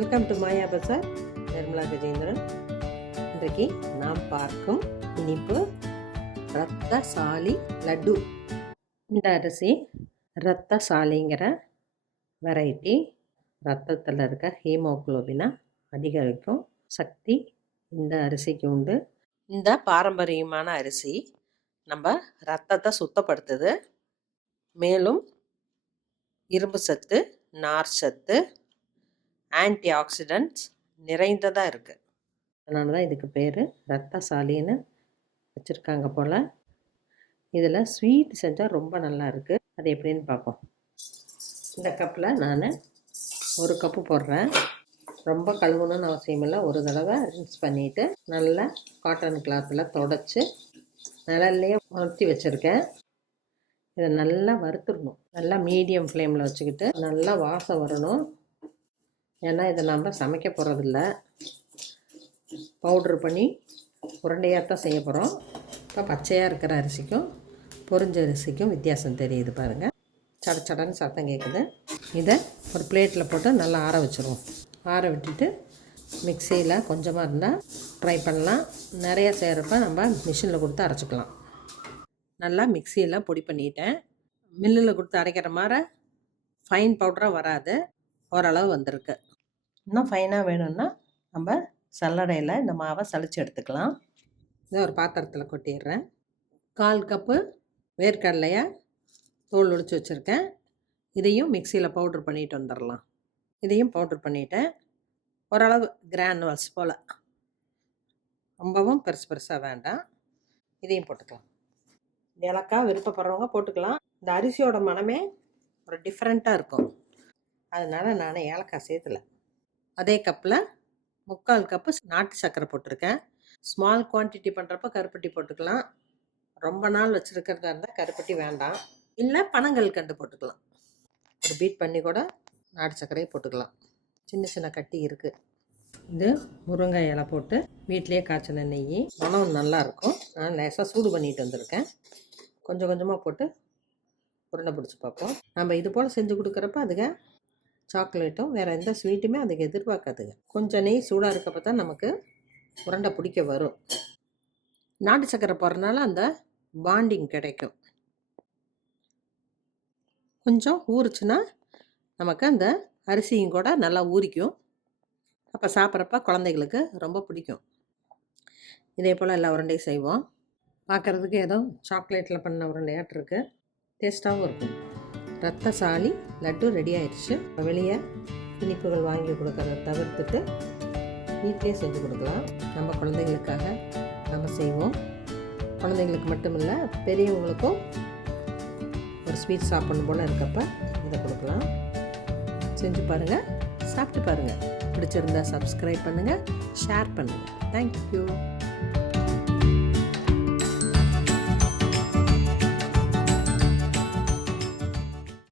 Welcome to Maya Bazaar Nirmala Gajendran இன்றைக்கு நாம் பார்க்கும் இனிப்பு ரத்த சாலி லட்டு. இந்த அரிசி ரத்த சாலிங்கிற வெரைட்டி ரத்தத்தில் இருக்க ஹீமோக்ளோபினை அதிகரிக்கும் சக்தி இந்த அரிசிக்கு உண்டு. இந்த பாரம்பரியமான அரிசி நம்ம ரத்தத்தை சுத்தப்படுத்துது. மேலும் இரும்பு சத்து நார் சத்து ஆன்டி ஆக்சிடென்ட்ஸ் நிறைந்ததாக இருக்குது அதனால தான் இதுக்கு பேர் ரத்தசாலின்னு வச்சுருக்காங்க போல். இதில் ஸ்வீட் செஞ்சால் ரொம்ப நல்லா இருக்குது அது எப்படின்னு பார்ப்போம் இந்த கப்பில் நான் ஒரு கப்பு போடுறேன். ரொம்ப கழுவணும்னு அவசியம் இல்லை. ஒரு தடவை ரின்ஸ் பண்ணிவிட்டு நல்லா காட்டன் கிளாத்தில் தொடச்சி நிழல்லையே உணர்த்தி வச்சுருக்கேன். இதை நல்லா வறுத்துடணும். நல்லா மீடியம் ஃப்ளேமில் வச்சுக்கிட்டு நல்லா வாசம் வரணும். ஏன்னா இதை நம்ம சமைக்க போகிறதில்ல பவுட்ரு பண்ணி உருண்டையாக தான் செய்ய போகிறோம் இப்போ பச்சையாக இருக்கிற அரிசிக்கும் பொரிஞ்ச அரிசிக்கும் வித்தியாசம் தெரியுது பாருங்கள் சட சடன்னு சத்தம் கேட்குது இதை ஒரு பிளேட்டில் போட்டு நல்லா ஆற வச்சுருவோம். ஆற விட்டுட்டு மிக்சியில் கொஞ்சமாக இருந்தால் ட்ரை பண்ணலாம். நிறைய செய்கிறப்ப நம்ம மிஷினில் கொடுத்து அரைச்சிக்கலாம். நல்லா மிக்சியில் பொடி பண்ணிட்டேன். மில்லில் கொடுத்து அரைக்கிற மாதிரி ஃபைன் பவுடராக வராது. ஓரளவு வந்திருக்கு. இன்னும் ஃபைனாக வேணும்னா நம்ம சல்லடையில் இந்த மாவை சளிச்சு எடுத்துக்கலாம். இதை ஒரு பாத்திரத்தில் கொட்டிடுறேன். கால் கப்பு வேர்க்கடலையை தோல் ஒழிச்சு வச்சுருக்கேன். இதையும் மிக்சியில் பவுட்ரு பண்ணிட்டு வந்துடலாம். இதையும் பவுட்ரு பண்ணிட்டேன். ஓரளவு கிரானுவல்ஸ் போல். ரொம்பவும் பெருசு பெருசாக வேண்டாம். இதையும் போட்டுக்கலாம். ஏலக்காய் விருப்பப்படுறவங்க போட்டுக்கலாம். இந்த அரிசியோட மனமே ஒரு டிஃப்ரெண்ட்டாக இருக்கும். அதனால் நான் ஏலக்காய் சேர்த்துல அதே கப்பில் முக்கால் கப்பு நாட்டு சர்க்கரை போட்டிருக்கேன். ஸ்மால் குவான்டிட்டி பண்ணுறப்ப கருப்பட்டி போட்டுக்கலாம். ரொம்ப நாள் வச்சுருக்கிறதா இருந்தால் கருப்பட்டி வேண்டாம். இல்லை பனங்கள் கண்டு போட்டுக்கலாம். ஒரு பீட் பண்ணி கூட நாட்டு சர்க்கரையை போட்டுக்கலாம். சின்ன சின்ன கட்டி இருக்குது இது முருங்கை இலை போட்டு வீட்டிலேயே காய்ச்சின நெய். மனம் நல்லாயிருக்கும் நான் லேசாக சூடு பண்ணிட்டு வந்திருக்கேன். கொஞ்சம் கொஞ்சமாக போட்டு உருண்டை பிடிச்சி பார்ப்போம். நம்ம இது போல் செஞ்சு கொடுக்குறப்ப அதுங்க சாக்லேட்டும் வேறு எந்த ஸ்வீட்டுமே அதுக்கு எதிர்பார்க்காதுங்க. கொஞ்சம் நெய் சூடாக இருக்கப்போ தான் நமக்கு உருண்டை பிடிக்க வரும். நாட்டு சக்கரை போடுறதுனால அந்த பாண்டிங் கிடைக்கும். கொஞ்சம் ஊறுச்சுன்னா நமக்கு அந்த அரிசியும் கூட நல்லா ஊறிக்கும். அப்போ சாப்பிட்றப்ப குழந்தைகளுக்கு ரொம்ப பிடிக்கும். இதே போல் எல்லா உருண்டையும் செய்வோம். பார்க்குறதுக்கு ஏதோ சாக்லேட்டில் பண்ண உருண்டையாட்டு இருக்குது டேஸ்ட்டாகவும் இருக்கும். ரத்தசாலி லட்டு ரெடி ஆயிடுச்சு வெளியே இனிப்புகள் வாங்கி கொடுக்கறத தவிர்த்துட்டு வீட்டிலே செஞ்சு கொடுக்கலாம். நம்ம குழந்தைங்களுக்காக நம்ம செய்வோம். குழந்தைங்களுக்கு மட்டும் இல்லை பெரியவங்களுக்கும் ஒரு ஸ்வீட் சாப்பிடணும் போல் இருக்கப்ப இதை கொடுக்கலாம். செஞ்சு பாருங்கள் சாப்பிட்டு பாருங்கள் பிடிச்சிருந்தா சப்ஸ்கிரைப் பண்ணுங்கள் ஷேர் பண்ணுங்கள் தேங்க்யூ